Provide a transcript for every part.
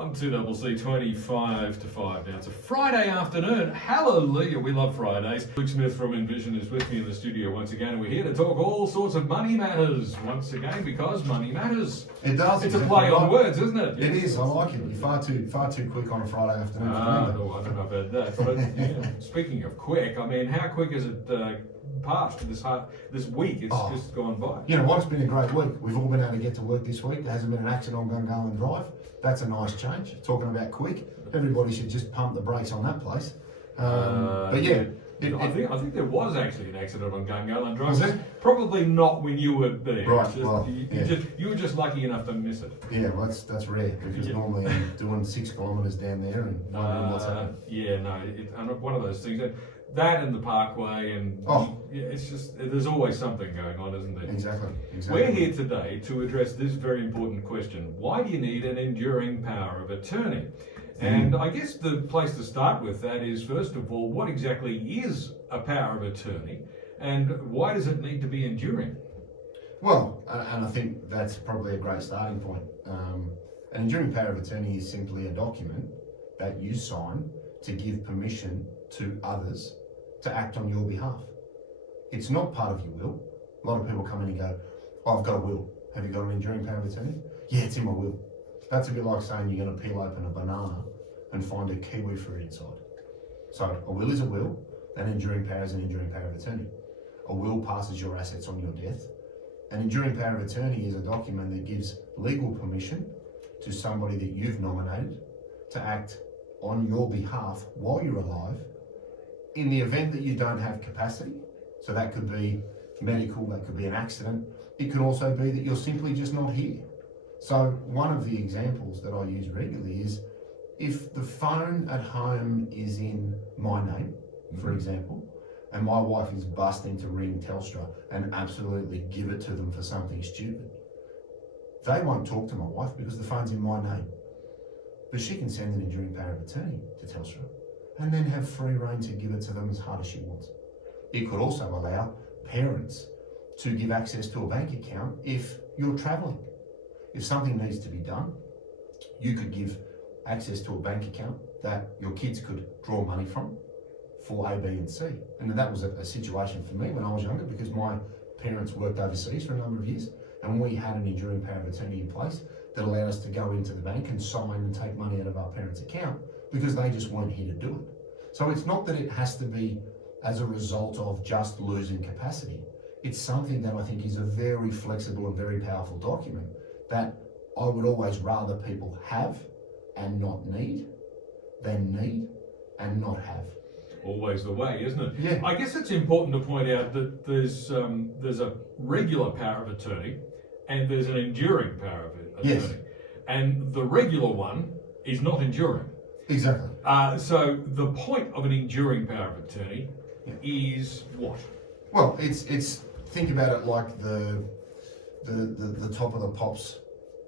On 2CC 25 to 5 now. It's a Friday afternoon. Hallelujah, we love Fridays. Luke Smith from Envision is with me in the studio once again, and we're here to talk all sorts of money matters once again because money matters. It does. It's a play on words, isn't it? It is. I like it. You're far too quick on a Friday afternoon. I don't know about that. But yeah, speaking of quick, I mean, how quick is it past this week? It's just gone by. You know what? It's been a great week. We've all been able to get to work this week. There hasn't been an accident on Gungahlin Drive. That's a nice change. Talking about quick, everybody should just pump the brakes on that place. But yeah. I think there was actually an accident on Gungahlin Drive. Was there? Probably not when you were there. Right. You were just lucky enough to miss it. Yeah, well, that's rare because normally I'm doing 6 kilometres down there and wondering what's happening. Yeah, no, and one of those things that and the parkway and it's just there's always something going on, isn't there? Exactly. We're here today to address this very important question: why do you need an enduring power of attorney? And I guess the place to start with that is, first of all, what exactly is a power of attorney and why does it need to be enduring? Well, and I think that's probably a great starting point. An enduring power of attorney is simply a document that you sign to give permission to others to act on your behalf. It's not part of your will. A lot of people come in and go, I've got a will. Have you got an enduring power of attorney? Yeah, it's in my will. That's a bit like saying you're going to peel open a banana and find a kiwi fruit inside. So a will is a will, an enduring power is an enduring power of attorney. A will passes your assets on your death. An enduring power of attorney is a document that gives legal permission to somebody that you've nominated to act on your behalf while you're alive in the event that you don't have capacity. So that could be medical, that could be an accident. It could also be that you're simply just not here. So one of the examples that I use regularly is if the phone at home is in my name, for example, and my wife is busting to ring Telstra and absolutely give it to them for something stupid, they won't talk to my wife because the phone's in my name. But she can send an enduring power of attorney to Telstra and then have free rein to give it to them as hard as she wants. It could also allow parents to give access to a bank account if you're travelling. If something needs to be done, you could give access to a bank account that your kids could draw money from for A, B and C. And that was a situation for me when I was younger because my parents worked overseas for a number of years and we had an enduring power of attorney in place that allowed us to go into the bank and sign and take money out of our parents' account because they just weren't here to do it. So it's not that it has to be as a result of just losing capacity. It's something that I think is a very flexible and very powerful document that I would always rather people have and not need than need and not have. Always the way, isn't it? Yeah. I guess it's important to point out that there's a regular power of attorney and there's an enduring power of attorney. Yes. And the regular one is not enduring. Exactly. So the point of an enduring power of attorney is what? Well, it's think about it like the top of the Pops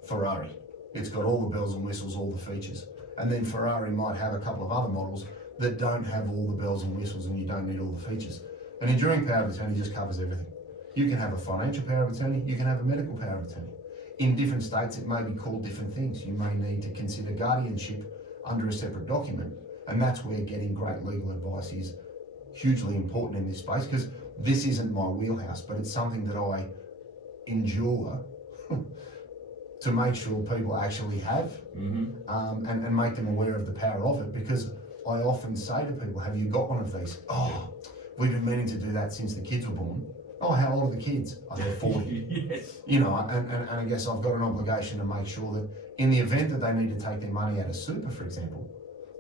Ferrari. It's got all the bells and whistles, all the features. And then Ferrari might have a couple of other models that don't have all the bells and whistles and you don't need all the features. An enduring power of attorney just covers everything. You can have a financial power of attorney, you can have a medical power of attorney. In different states, it may be called different things. You may need to consider guardianship under a separate document. And that's where getting great legal advice is hugely important in this space because this isn't my wheelhouse, but it's something that I endure to make sure people actually have and make them aware of the power of it because I often say to people, have you got one of these? Oh, we've been meaning to do that since the kids were born. Oh, how old are the kids? Oh, they're 40. Yes. You know, and I guess I've got an obligation to make sure that in the event that they need to take their money out of super, for example,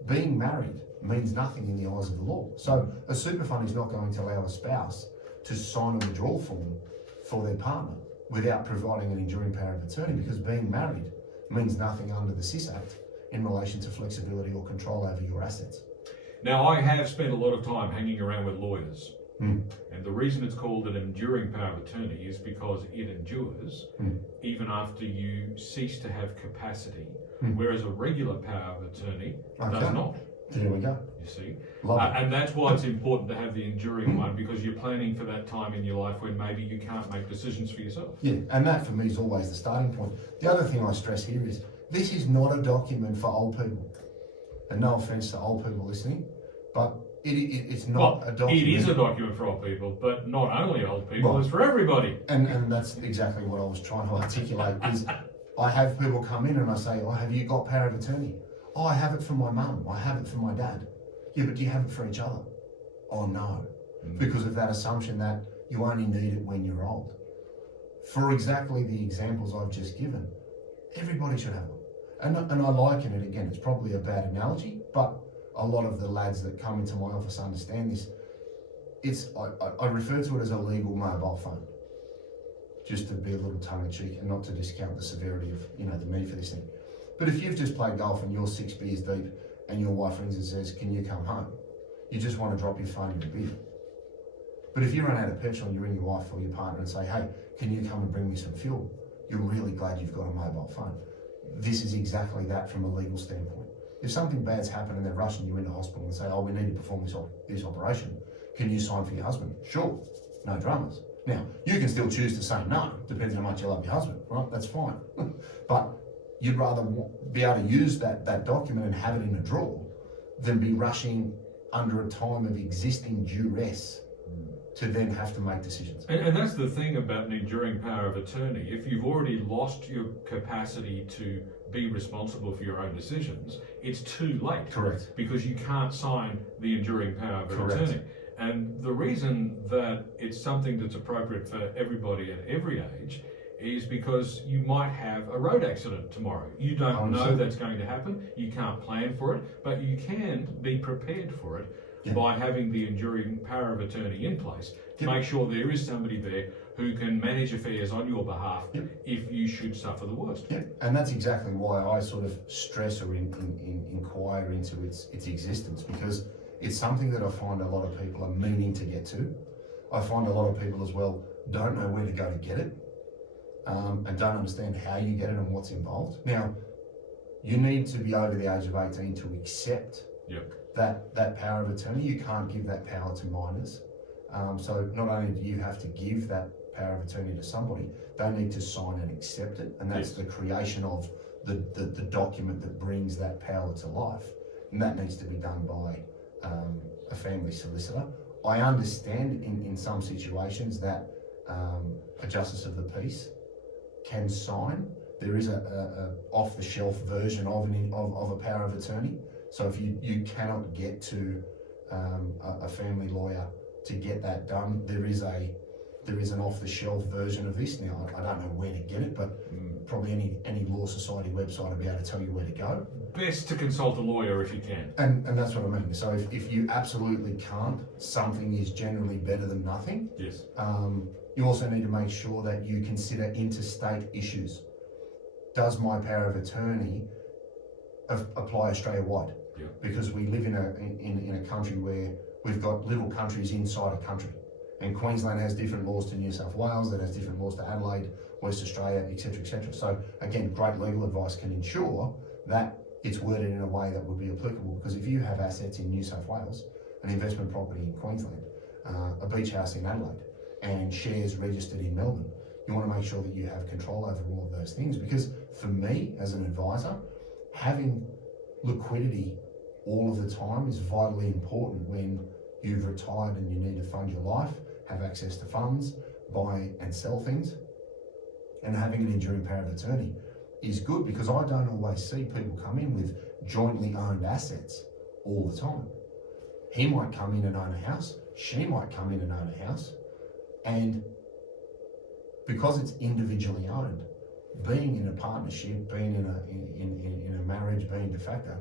being married means nothing in the eyes of the law. So a super fund is not going to allow a spouse to sign a withdrawal form for their partner without providing an enduring power of attorney because being married means nothing under the SIS Act in relation to flexibility or control over your assets. Now, I have spent a lot of time hanging around with lawyers. And the reason it's called an enduring power of attorney is because it endures even after you cease to have capacity, whereas a regular power of attorney does not. There we go. You see? Love and that's why it's important to have the enduring one because you're planning for that time in your life when maybe you can't make decisions for yourself. Yeah, and that for me is always the starting point. The other thing I stress here is This is not a document for old people. And no offence to old people listening, but it's not a document. It is a document for old people, but not only old people, it's for everybody. And that's exactly what I was trying to articulate is I have people come in and I say, oh, have you got power of attorney? Oh, I have it for my mum. I have it for my dad. Yeah, but do you have it for each other? Oh, no. Because of that assumption that you only need it when you're old. For exactly the examples I've just given, everybody should have one. And I liken it, again, it's probably a bad analogy, but a lot of the lads that come into my office understand this. I refer to it as a legal mobile phone, just to be a little tongue-in-cheek and not to discount the severity of, the need for this thing. But if you've just played golf and you're 6 beers deep and your wife rings and says, can you come home? You just want to drop your phone in your beer. But if you run out of petrol and you ring your wife or your partner and say, hey, can you come and bring me some fuel? You're really glad you've got a mobile phone. This is exactly that from a legal standpoint. If something bad's happened and they're rushing you into hospital and say, oh, we need to perform this operation, can you sign for your husband? Sure, no dramas. Now, you can still choose to say no, depends how much you love your husband, right? That's fine. But you'd rather be able to use that document and have it in a drawer than be rushing under a time of existing duress to then have to make decisions. And that's the thing about an enduring power of attorney. If you've already lost your capacity to be responsible for your own decisions, it's too late. Correct. Because you can't sign the enduring power of attorney. And the reason that it's something that's appropriate for everybody at every age is because you might have a road accident tomorrow. You don't know that's going to happen. You can't plan for it, but you can be prepared for it by having the enduring power of attorney in place to make sure there is somebody there who can manage affairs on your behalf if you should suffer the worst. And that's exactly why I sort of stress or inquire into its existence, because it's something that I find a lot of people are meaning to get to. I find a lot of people as well don't know where to go to get it, and don't understand how you get it and what's involved. Now, you need to be over the age of 18 to accept that power of attorney. You can't give that power to minors. So not only do you have to give that power of attorney to somebody, they need to sign and accept it. And that's the creation of the document that brings that power to life. And that needs to be done by a family solicitor. I understand in some situations that a justice of the peace can sign. There is a off-the-shelf version of a power of attorney. So if you cannot get to a family lawyer to get that done, there is an off-the-shelf version of this. Now, I don't know where to get it, but probably any law society website will be able to tell you where to go. Best to consult a lawyer if you can. And that's what I mean. So if you absolutely can't, something is generally better than nothing. Yes. You also need to make sure that you consider interstate issues. Does my power of attorney apply Australia-wide? Yeah. Because we live in a country where we've got little countries inside a country. And Queensland has different laws to New South Wales, that has different laws to Adelaide, West Australia, etc., etc. So again, great legal advice can ensure that it's worded in a way that would be applicable, because if you have assets in New South Wales, an investment property in Queensland, a beach house in Adelaide, and shares registered in Melbourne, you want to make sure that you have control over all of those things. Because for me, as an advisor, having liquidity all of the time is vitally important when you've retired and you need to fund your life, have access to funds, buy and sell things. And having an enduring power of attorney is good, because I don't always see people come in with jointly owned assets all the time. He might come in and own a house, she might come in and own a house, and because it's individually owned, being in a partnership, being in a marriage, being de facto,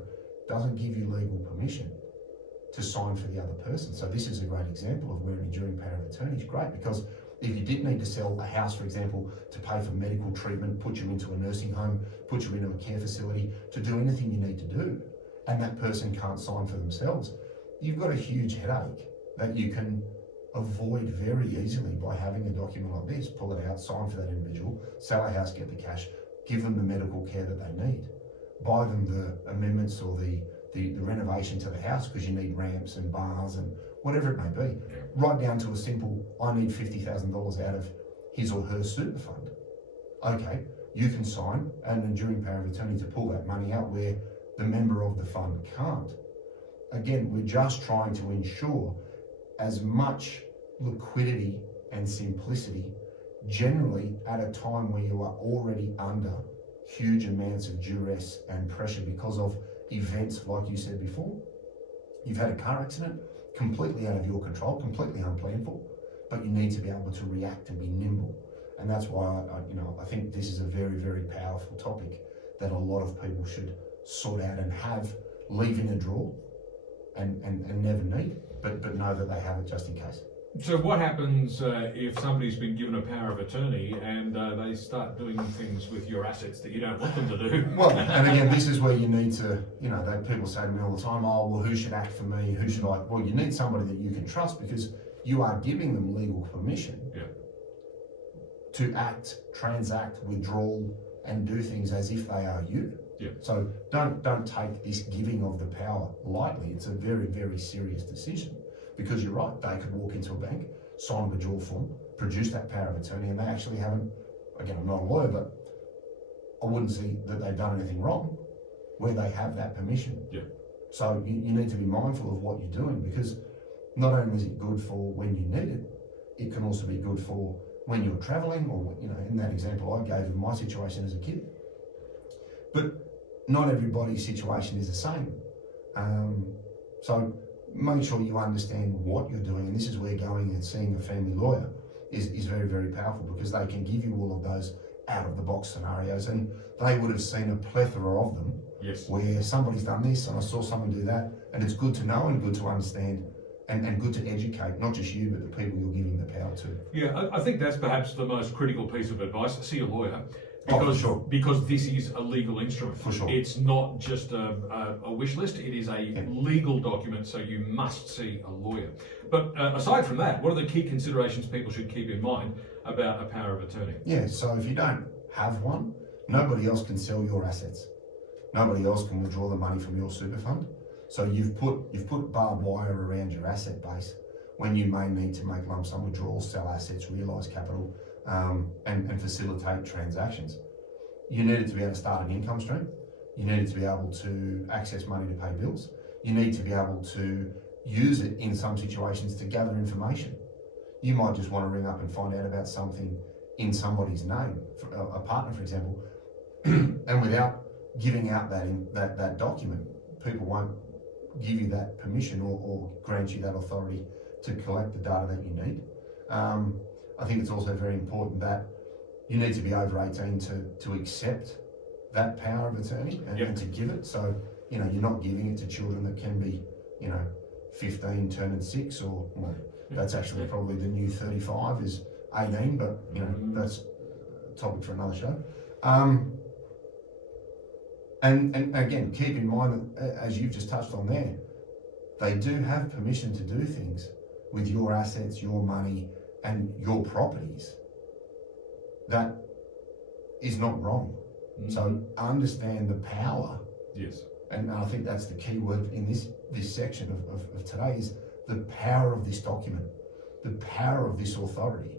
doesn't give you legal permission to sign for the other person. So this is a great example of where an enduring power of attorney is great, because if you did need to sell a house, for example, to pay for medical treatment, put you into a nursing home, put you into a care facility, to do anything you need to do, and that person can't sign for themselves, you've got a huge headache that you can avoid very easily by having a document like this. Pull it out, sign for that individual, sell a house, get the cash, give them the medical care that they need, buy them the amendments or the renovation to the house because you need ramps and bars and whatever it may be, right down to a simple, I need $50,000 out of his or her super fund. Okay, you can sign an enduring power of attorney to pull that money out where the member of the fund can't. Again, we're just trying to ensure as much liquidity and simplicity, generally at a time where you are already under huge amounts of duress and pressure because of events like you said before. You've had a car accident, completely out of your control, completely unplanned for, but you need to be able to react and be nimble. And that's why I think this is a very, very powerful topic that a lot of people should sort out and have, leave in a drawer and never need, but know that they have it just in case. So what happens if somebody's been given a power of attorney and they start doing things with your assets that you don't want them to do? Well, and again, this is where you need to, people say to me all the time, oh, well, who should act for me? Who should I? Well, you need somebody that you can trust because you are giving them legal permission to act, transact, withdraw, and do things as if they are you. Yeah. So don't take this giving of the power lightly. It's a very, very serious decision. Because you're right, they could walk into a bank, sign a withdrawal form, produce that power of attorney, and they actually haven't, again, I'm not a lawyer, but I wouldn't see that they've done anything wrong where they have that permission. Yeah. So you need to be mindful of what you're doing because not only is it good for when you need it, it can also be good for when you're traveling or, in that example I gave of my situation as a kid. But not everybody's situation is the same. So make sure you understand what you're doing, and this is where going and seeing a family lawyer is very, very powerful because they can give you all of those out-of-the-box scenarios, and they would have seen a plethora of them. Yes. Where somebody's done this and I saw someone do that, and it's good to know and good to understand and good to educate, not just you, but the people you're giving the power to. Yeah, I think that's perhaps the most critical piece of advice. See a lawyer. Because this is a legal instrument. For sure. It's not just a wish list, it is a legal document, so you must see a lawyer. But aside from that, what are the key considerations people should keep in mind about a power of attorney? Yeah, so if you don't have one, nobody else can sell your assets. Nobody else can withdraw the money from your super fund. So you've put barbed wire around your asset base when you may need to make lump sum withdrawals, sell assets, realise capital, and facilitate transactions. You needed to be able to start an income stream. You needed to be able to access money to pay bills. You need to be able to use it in some situations to gather information. You might just want to ring up and find out about something in somebody's name, a partner, for example, and without giving out that document, people won't give you that permission or grant you that authority to collect the data that you need. I think it's also very important that you need to be over 18 to accept that power of attorney and to give it. So, you're not giving it to children that can be, 15 turning 6 or, well, that's actually probably the new 35 is 18, but, that's a topic for another show. And again, keep in mind that, as you've just touched on there, they do have permission to do things with your assets, your money, and your properties. That is not wrong. So understand the power. Yes. And I think that's the key word in this section of today is the power of this document, the power of this authority,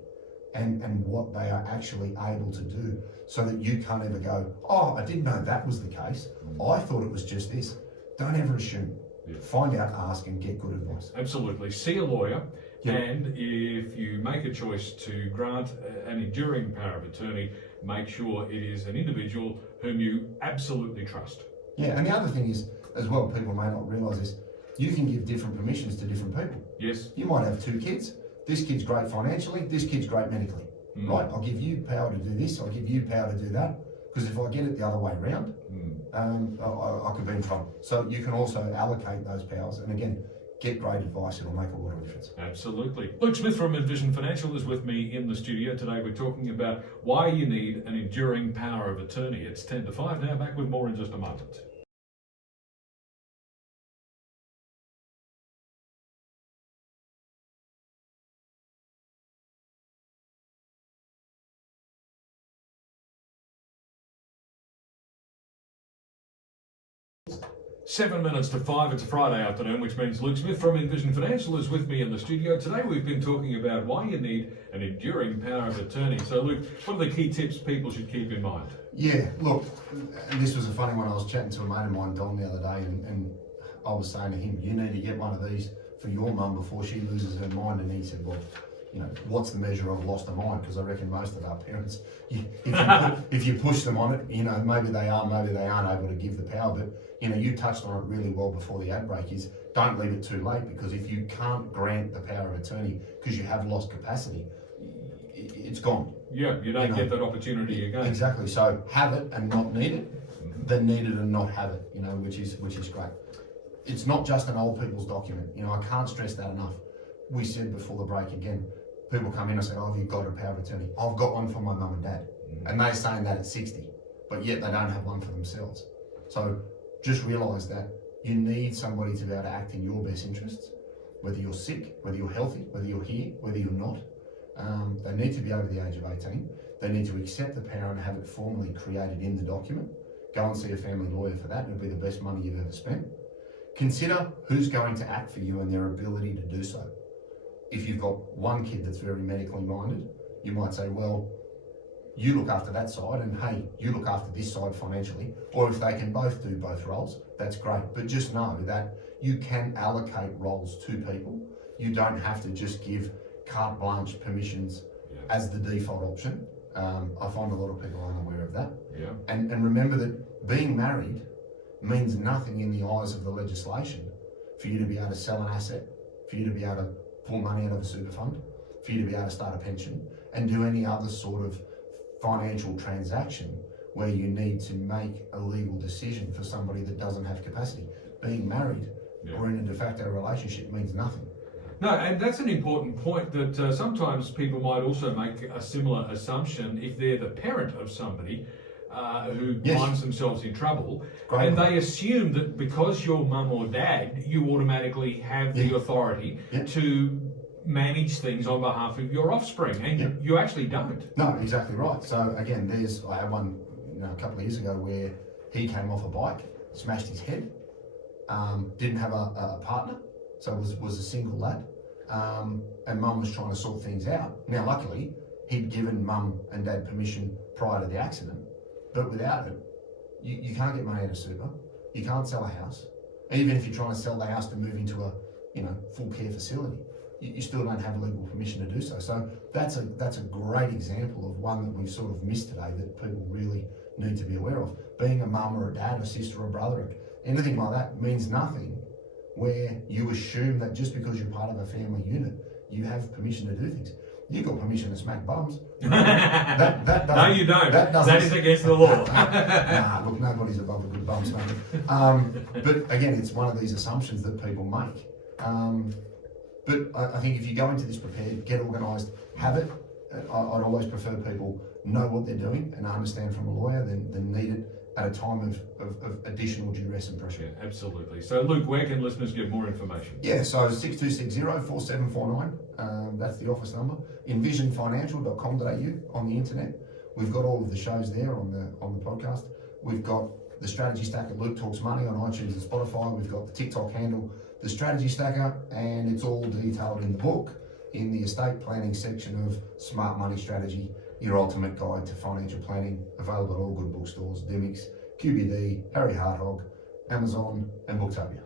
and what they are actually able to do, so that you can't ever go, oh, I didn't know that was the case. I thought it was just this. Don't ever assume. Yeah. Find out, ask, and get good advice. Absolutely. See a lawyer. Yeah. And if you make a choice to grant an enduring power of attorney, make sure it is an individual whom you absolutely trust. Yeah, and the other thing is, as well, people may not realise is, you can give different permissions to different people. Yes. You might have 2 kids. This kid's great financially, this kid's great medically. Right? I'll give you power to do this, I'll give you power to do that. Because if I get it the other way around, I could be in trouble. So you can also allocate those powers. And again, get great advice, it'll make a lot of difference. Absolutely. Luke Smith from Envision Financial is with me in the studio. Today we're talking about why you need an enduring power of attorney. It's 10 to 5 now, back with more in just a moment. 7 minutes to 5, it's a Friday afternoon, which means Luke Smith from Envision Financial is with me in the studio. Today we've been talking about why you need an enduring power of attorney. So Luke, what are the key tips people should keep in mind? Yeah, look, and this was a funny one. I was chatting to a mate of mine, Don, the other day, and I was saying to him, you need to get one of these for your mum before she loses her mind. And he said, well, you know, what's the measure of lost a mind? Because I reckon most of our parents, if you push them on it, you know, maybe they are, maybe they aren't able to give the power. But, you know, you touched on it really well before the ad break, is don't leave it too late, because if you can't grant the power of attorney because you have lost capacity, it's gone. Yeah, you don't get that opportunity again. Exactly. So have it and not need it, then need it and not have it, you know, which is great. It's not just an old people's document. You know, I can't stress that enough. We said before the break again, people come in and say, oh, have you got a power of attorney? I've got one for my mum and dad. And they're saying that at 60, but yet they don't have one for themselves. So just realise that you need somebody to be able to act in your best interests, whether you're sick, whether you're healthy, whether you're here, whether you're not. They need to be over the age of 18. They need to accept the power and have it formally created in the document. Go and see a family lawyer for that. It'll be the best money you've ever spent. Consider who's going to act for you and their ability to do so. If you've got one kid that's very medically minded, you might say, well, you look after that side, and hey, you look after this side financially. Or if they can both do both roles, that's great. But just know that you can allocate roles to people. You don't have to just give carte blanche permissions as the default option. I find a lot of people aren't aware of that. Yeah. And remember that being married means nothing in the eyes of the legislation for you to be able to sell an asset, for you to be able to pull money out of a super fund, for you to be able to start a pension and do any other sort of financial transaction where you need to make a legal decision for somebody that doesn't have capacity. Being married or in a de facto relationship means nothing. No, and that's an important point, that sometimes people might also make a similar assumption if they're the parent of somebody who finds themselves in trouble, and they assume that because you're mum or dad, you automatically have the authority to manage things on behalf of your offspring, and you actually don't. No, exactly right. So again, I had one, you know, a couple of years ago where he came off a bike, smashed his head, didn't have a partner, so was a single lad, and mum was trying to sort things out. Now, luckily, he'd given mum and dad permission prior to the accident, but without it, you can't get money out of super, you can't sell a house. Even if you're trying to sell the house to move into a, you know, full care facility, you still don't have legal permission to do so. So that's a great example of one that we've sort of missed today that people really need to be aware of. Being a mum or a dad, a sister or a brother, anything like that means nothing where you assume that just because you're part of a family unit, you have permission to do things. You've got permission to smack bums. That no, you don't. That is against the law. Nah, look, nobody's above a good bum smacking. But again, it's one of these assumptions that people make. But I think if you go into this prepared, get organised, have it. I'd always prefer people know what they're doing and understand from a lawyer than need it at a time of additional duress and pressure. Yeah, absolutely. So Luke, where can listeners get more information? Yeah, so 6260-4749, that's the office number. envisionfinancial.com.au on the internet. We've got all of the shows there on the podcast. We've got the Strategy Stacker, Luke Talks Money on iTunes and Spotify. We've got the TikTok handle, the Strategy Stacker, and it's all detailed in the book in the estate planning section of Smart Money Strategy, your ultimate guide to financial planning, available at all good bookstores, Dymocks, QBD, Harry Hartog, Amazon and Booktopia.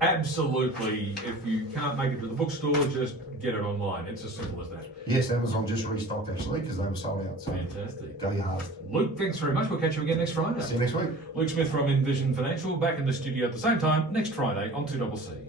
Absolutely. If you can't make it to the bookstore, just get it online. It's as simple as that. Yes, Amazon just restocked actually because they were sold out. So fantastic. Go your hardest. Luke, thanks very much. We'll catch you again next Friday. See you next week. Luke Smith from Envision Financial, back in the studio at the same time next Friday on 2CC.